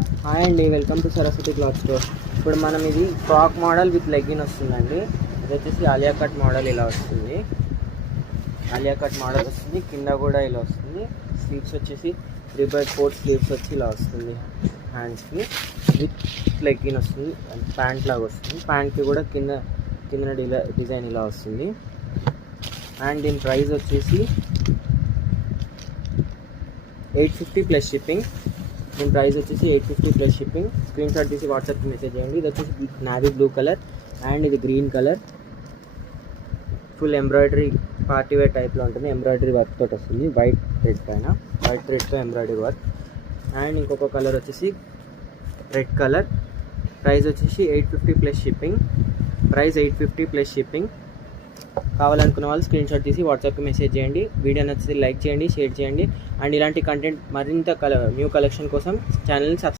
Hi అండి, welcome to Saraswati cloth store. ఇప్పుడు మనం ఇది ఫ్రాక్ మోడల్ విత్ లెగ్గిన్ వస్తుందండి. ఇది వచ్చేసి ఆలియా కట్ మోడల్ ఇలా వస్తుంది. ఆలియా కట్ మోడల్ వస్తుంది, కింద కూడా ఇలా వస్తుంది. స్లీవ్స్ వచ్చేసి 3/4 స్లీవ్స్ వచ్చి ఇలా వస్తుంది. హ్యాండ్స్కి విత్ లెగ్గిన్ వస్తుంది, ప్యాంట్ లాగా వస్తుంది. ప్యాంట్కి కూడా కింద డిజైన్ ఇలా వస్తుంది. అండ్ దీని ప్రైస్ వచ్చేసి 850 ప్లస్ షిప్పింగ్. దీని ప్రైస్ వచ్చేసి 850 ప్లస్ షిప్పింగ్. స్క్రీన్ షాట్ తీసి వాట్సాప్కి మెసేజ్ చేయండి. ఇది వచ్చేసి నావీ బ్లూ కలర్ అండ్ ఇది green colour. Full embroidery party wear టైప్లో ఉంటుంది. ఎంబ్రాయిడరీ వర్క్ తోటి వస్తుంది, వైట్ థ్రెడ్ పైన, వైట్ థ్రెడ్తో ఎంబ్రాయిడరీ వర్క్. అండ్ ఇంకొక కలర్ వచ్చేసి రెడ్ కలర్. ప్రైస్ వచ్చేసి 850 plus shipping. Price 850 plus shipping. కావాలనుకున్న వాళ్ళు స్క్రీన్ షాట్ తీసి వాట్సాప్కి మెసేజ్ చేయండి. వీడియో నచ్చితే లైక్ చేయండి, షేర్ చేయండి. అండ్ ఇలాంటి కంటెంట్ మరింత న్యూ కలెక్షన్ కోసం ఛానల్ని సబ్స్క్రైబ్